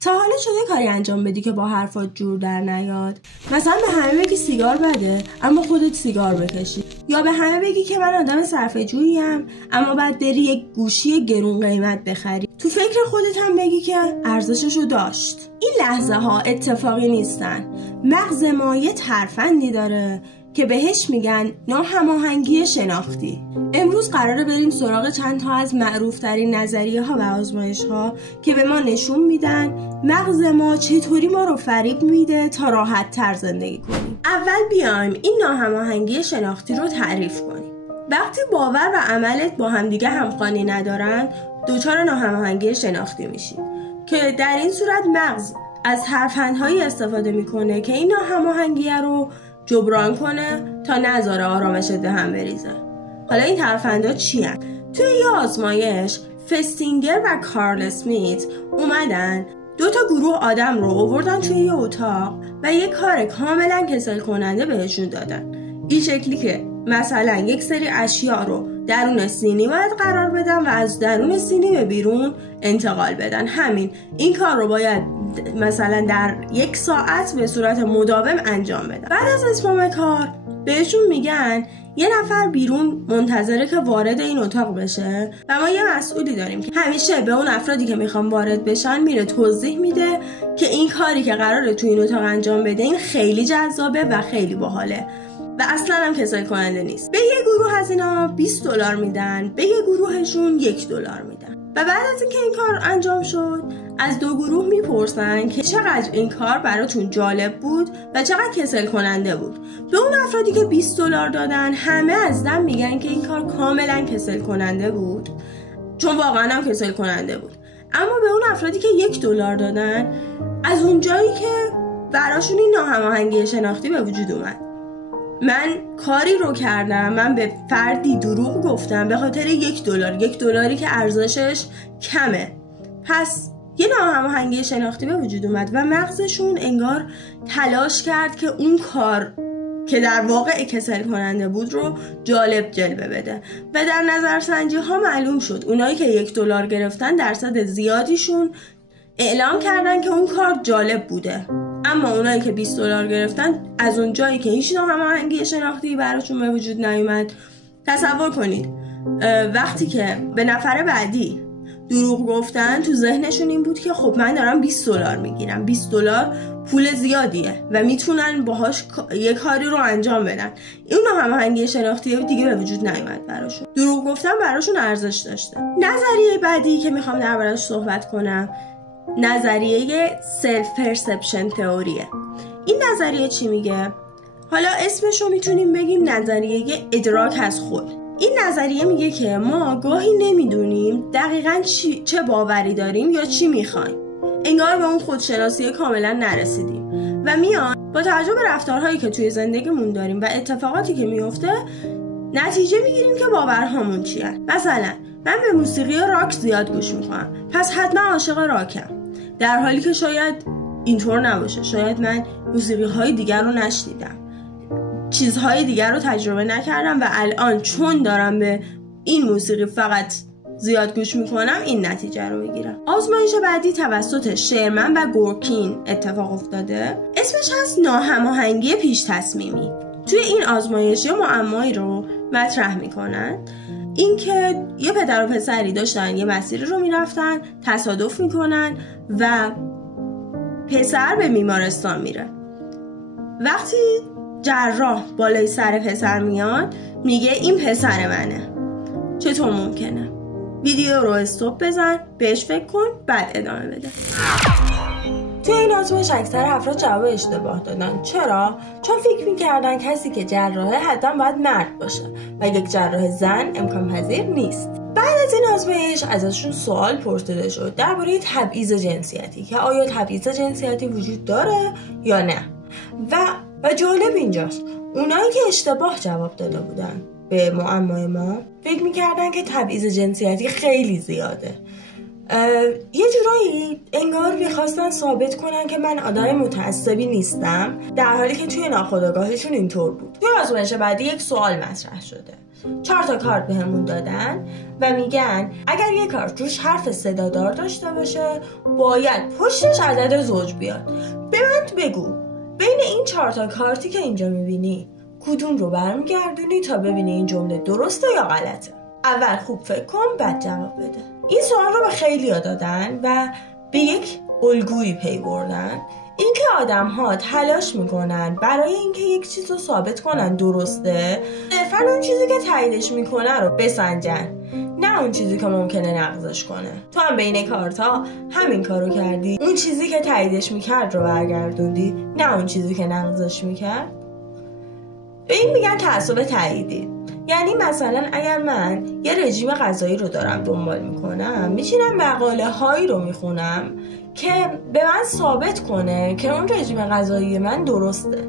تا حالا شده کاری انجام بدی که با حرفات جور در نیاد؟ مثلا به همه بگی سیگار بده اما خودت سیگار بکشی، یا به همه بگی که من آدم صرفه‌جوییم اما بعد بری یک گوشی گرون قیمت بخری. تو فکر خودت هم بگی که ارزششو داشت. این لحظه ها اتفاقی نیستن. مغز ما یه ترفندی داره که بهش میگن ناهماهنگی شناختی. امروز قراره بریم سراغ چند تا از معروف ترین نظریه ها و آزمایش ها که به ما نشون میدن مغز ما چطوری ما رو فریب میده تا راحت تر زندگی کنیم. اول بیایم این ناهماهنگی شناختی رو تعریف کنیم. وقتی باور و عملت با همدیگه همخوانی ندارن، دچار ناهماهنگی شناختی میشی که در این صورت مغز از ترفندهایی استفاده میکنه که این ناهماهنگی رو جبران کنه تا نذاره آرامشت به هم بریزه. حالا این ترفندا چی هست؟ توی یه آزمایش فستینگر و کارل اسمیت اومدن 2 تا گروه آدم رو آوردن توی یه اتاق و یه کار کاملا کسل کننده بهشون دادن. این شکلی که مثلا یک سری اشیا رو درون سینی باید قرار بدن و از درون سینی به بیرون انتقال بدن. همین این کار رو باید مثلا در 1 ساعت به صورت مداوم انجام بدن. بعد از اتمام کار بهشون میگن یه نفر بیرون منتظره که وارد این اتاق بشه و ما یه مسئولی داریم که همیشه به اون افرادی که میخوان وارد بشن میره توضیح میده که این کاری که قراره تو این اتاق انجام بده این خیلی جذابه و خیلی باحاله و اصلا هم کسل کننده نیست. به یه گروه از اینا $20 میدن، به یه گروهشون $1 میدن. و بعد از اینکه این کار انجام شد از 2 گروه میپرسن که چقدر این کار براتون جالب بود و چقدر کسل کننده بود. به اون افرادی که $20 دادن همه از دم میگن که این کار کاملا کسل کننده بود، چون واقعا هم کسل کننده بود. اما به اون افرادی که $1 دادن از اونجایی که براشون این ناهماهنگی شناختی به وجود اومد، من کاری رو کردم، من به فردی دروغ گفتم به خاطر $1 $1 که ارزشش کمه، پس یه ناهماهنگی شناختی به وجود اومد و مغزشون انگار تلاش کرد که اون کار که در واقع کسل کننده بود رو جالب جلوه بده و در نظرسنجی ها معلوم شد اونایی که $1 گرفتن درصد زیادیشون اعلام کردن که اون کار جالب بوده، اما اونایی که $20 گرفتن از اون جایی که هیچ ناهماهنگی شناختی براشون به وجود نیومد. تصور کنید وقتی که به نفر بعدی دروغ گفتن تو ذهنشون این بود که خب من دارم $20 میگیرم، $20 پول زیادیه و میتونن باهاش یه کاری رو انجام بدن. این ناهماهنگی شناختی دیگه به وجود نیومد براشون. دروغ گفتن براشون ارزش داشته. نظریه بعدی که میخوام دربارش صحبت کنم نظریه سلف پرسپشن تئوریه. این نظریه چی میگه؟ حالا اسمشو میتونیم بگیم نظریه ادراک از خود. این نظریه میگه که ما گاهی نمیدونیم دقیقاً چه باوری داریم یا چی میخوایم. انگار به اون خودشناسی کاملا نرسیدیم و میان با توجه به رفتارهایی که توی زندگیمون داریم و اتفاقاتی که میفته نتیجه میگیریم که باورهامون چیه. مثلا من به موسیقی راک زیاد گوش میکنم، پس حتما عاشق راکم، در حالی که شاید اینطور نباشه. شاید من موسیقی های دیگر رو نشنیدم، چیزهای دیگر رو تجربه نکردم و الان چون دارم به این موسیقی فقط زیاد گوش میکنم این نتیجه رو میگیرم. آزمایش بعدی توسط شرمن و گورکین اتفاق افتاده. اسمش هست ناهماهنگی پیش تصمیمی. توی این آزمایش یه معمایی رو مطرح میکنن، این که یه پدر و پسری داشتن یه مسیری رو میرفتن، تصادف میکنن و پسر به بیمارستان میره. وقتی جراح بالای سر پسر میاد میگه این پسر منه. چطور ممکنه؟ ویدیو رو استاپ بزن، بهش فکر کن، بعد ادامه بده. توی این آزمایش اکثر افراد جواب اشتباه دادن. چرا؟ چون فکر میکردن کسی که جراحه حتما باید مرد باشه و یک جراح زن امکان پذیر نیست. بعد از این آزمایش ازشون سوال پرسیده شد درباره تبعیض جنسیتی، که آیا تبعیض جنسیتی وجود داره یا نه. و جالب اینجاست اونایی که اشتباه جواب داده بودن به معمای ما فکر میکردن که تبعیض جنسیتی خیلی زیاده یه جورایی انگار میخواستن ثابت کنن که من آدم متعصبی نیستم، در حالی که توی ناخودآگاهشون اینطور بود. توی آزمایش بعدی یک سوال مطرح شده، 4 تا کارت بهمون دادن و میگن اگر یک کارت روش حرف صدادار داشته باشه باید پشتش عدد زوج بیاد. به من بگو بین این 4 تا کارتی که اینجا میبینی کدوم رو برمیگردونی تا ببینی این جمله درسته یا غلطه؟ اول خوب فکر کن بعد جواب بده. این سوال رو به خیلی‌ها دادن و به یک الگویی پی بردن، اینکه آدم‌ها تلاش میکنن برای اینکه یک چیز رو ثابت کنن درسته، صرفاً اون چیزی که تاییدش میکنه رو بسنجن، نه اون چیزی که ممکنه نقضش کنه. تو هم بین کارتا همین کارو کردی، اون چیزی که تاییدش میکرد رو برگردوندی، نه اون چیزی که نقضش میکرد. به این میگن تعصب تاییدی. یعنی مثلا اگر من یه رژیم غذایی رو دارم دنبال میکنم، میشینم مقاله هایی رو میخونم که به من ثابت کنه که اون رژیم غذایی من درسته،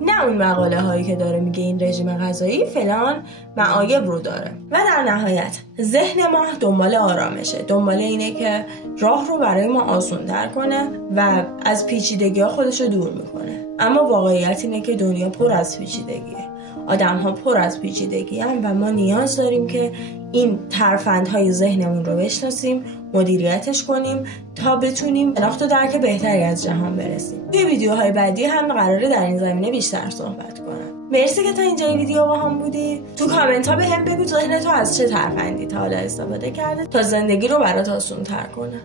نه اون مقاله هایی که داره میگه این رژیم غذایی فلان معایب رو داره. و در نهایت ذهن ما دنبال آرامشه، دنبال اینه که راه رو برای ما آسان‌تر کنه و از پیچیدگی ها خودش رو دور میکنه. اما واقعیت اینه که دنیا پر از پیچیدگیه، آدم ها پر از پیچیدگی هم و ما نیاز داریم که این ترفندهای ذهنمون رو بشناسیم، مدیریتش کنیم تا بتونیم شناخت و درک بهتری از جهان برسیم. توی ویدیوهای بعدی هم قراره در این زمینه بیشتر صحبت کنم. مرسی که تا اینجا این ویدیو با هم بودی. تو کامنت ها به هم بگو ذهن تو از چه ترفندی تا حالا استفاده کرده تا زندگی رو برات آسان تر کنه.